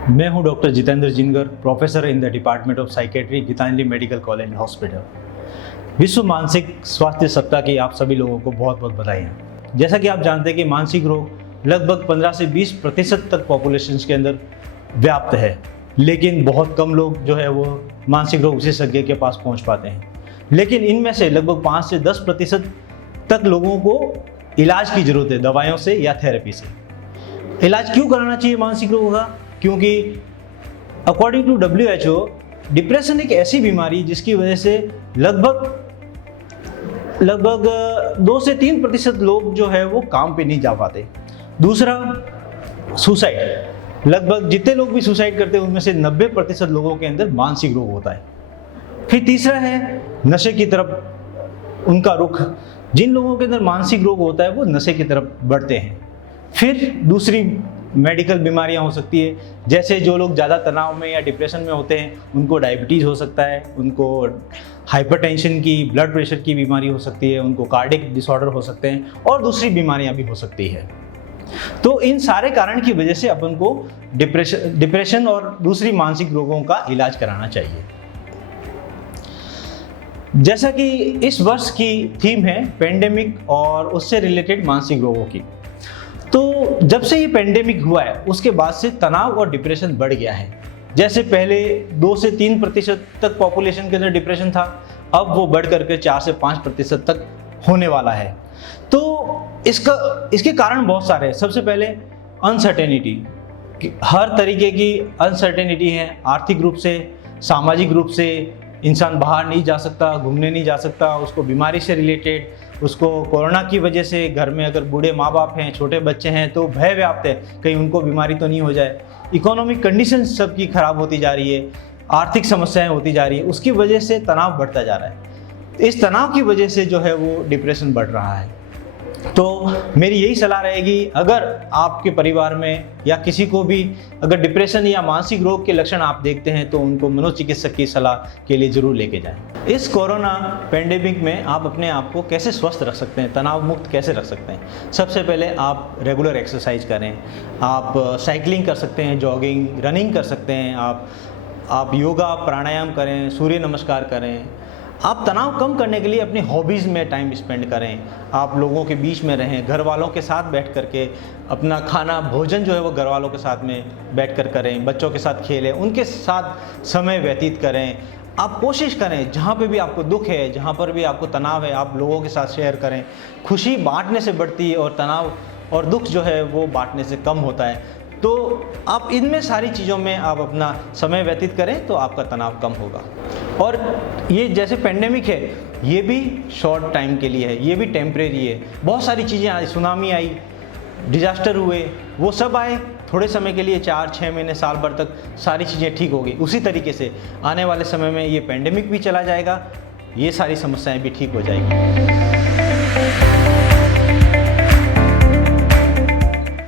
मैं हूं doctor Jitendra Jingar, professor in the department of psychiatry, Gitanjali medical college and hospital. विश्व मानसिक स्वास्थ्य सप्ताह की आप सभी लोगों को बहुत बहुत बधाइयाँ। जैसा कि आप जानते हैं कि मानसिक रोग लगभग 15 से 20% तक पॉपुलेशन के अंदर व्याप्त है, लेकिन बहुत कम लोग जो है वो मानसिक रोग विशेषज्ञ के पास पहुँच पाते हैं। लेकिन इनमें से लगभग 5 से 10% तक लोगों को इलाज की ज़रूरत है, दवाइयों से या थेरेपी से। इलाज क्यों कराना चाहिए मानसिक रोग का? क्योंकि अकॉर्डिंग टू WHO डिप्रेशन एक ऐसी बीमारी जिसकी वजह से लगभग 2 से 3% लोग जो है वो काम पे नहीं जा पाते। दूसरा, सुसाइड। लगभग जितने लोग भी सुसाइड करते हैं उनमें से 90% लोगों के अंदर मानसिक रोग होता है। फिर तीसरा है नशे की तरफ उनका रुख। जिन लोगों के अंदर मानसिक रोग होता है वो नशे की तरफ बढ़ते हैं। फिर दूसरी मेडिकल बीमारियां हो सकती है, जैसे जो लोग ज़्यादा तनाव में या डिप्रेशन में होते हैं उनको डायबिटीज़ हो सकता है, उनको हाइपरटेंशन की, ब्लड प्रेशर की बीमारी हो सकती है, उनको कार्डियक डिसऑर्डर हो सकते हैं और दूसरी बीमारियां भी हो सकती है। तो इन सारे कारण की वजह से अपन को डिप्रेशन और दूसरी मानसिक रोगों का इलाज कराना चाहिए। जैसा कि इस वर्ष की थीम है पेंडेमिक और उससे रिलेटेड मानसिक रोगों की, तो जब से ये पेंडेमिक हुआ है उसके बाद से तनाव और डिप्रेशन बढ़ गया है। जैसे पहले 2 से 3% तक पॉपुलेशन के अंदर डिप्रेशन था, अब वो बढ़ करके 4 से 5% तक होने वाला है। तो इसके कारण बहुत सारे हैं। सबसे पहले अनसर्टेनिटी, हर तरीके की अनसर्टेनिटी है। आर्थिक रूप से, सामाजिक रूप से इंसान बाहर नहीं जा सकता, घूमने नहीं जा सकता, उसको बीमारी से रिलेटेड, उसको कोरोना की वजह से घर में अगर बूढ़े माँ बाप हैं, छोटे बच्चे हैं तो भय व्याप्त है कहीं उनको बीमारी तो नहीं हो जाए। इकोनॉमिक कंडीशन सबकी खराब होती जा रही है, आर्थिक समस्याएं होती जा रही है, उसकी वजह से तनाव बढ़ता जा रहा है। इस तनाव की वजह से जो है वो डिप्रेशन बढ़ रहा है। तो मेरी यही सलाह रहेगी, अगर आपके परिवार में या किसी को भी अगर डिप्रेशन या मानसिक रोग के लक्षण आप देखते हैं तो उनको मनोचिकित्सक की सलाह के लिए ज़रूर लेके जाएं। इस कोरोना पेंडेमिक में आप अपने आप को कैसे स्वस्थ रख सकते हैं, तनाव मुक्त कैसे रख सकते हैं? सबसे पहले आप रेगुलर एक्सरसाइज करें। आप साइकिलिंग कर सकते हैं, जॉगिंग, रनिंग कर सकते हैं, आप योगा प्राणायाम करें, सूर्य नमस्कार करें। आप तनाव कम करने के लिए अपनी हॉबीज़ में टाइम स्पेंड करें। आप लोगों के बीच में रहें, घर वालों के साथ बैठ कर के अपना खाना भोजन जो है वो घर वालों के साथ में बैठ कर करें, बच्चों के साथ खेलें, उनके साथ समय व्यतीत करें। आप कोशिश करें जहाँ पे भी आपको दुख है, जहाँ पर भी आपको तनाव है, आप लोगों के साथ शेयर करें। खुशी बांटने से बढ़ती है और तनाव और दुख जो है वो बांटने से कम होता है। तो आप इनमें सारी चीज़ों में आप अपना समय व्यतीत करें तो आपका तनाव कम होगा। और ये जैसे पेंडेमिक है, ये भी शॉर्ट टाइम के लिए है, ये भी टेम्परेरी है। बहुत सारी चीज़ें आई, सुनामी आई, डिजास्टर हुए, वो सब आए थोड़े समय के लिए, 4-6 महीने, साल भर तक सारी चीज़ें ठीक हो गई। उसी तरीके से आने वाले समय में ये पेंडेमिक भी चला जाएगा, ये सारी समस्याएं भी ठीक हो जाएगी।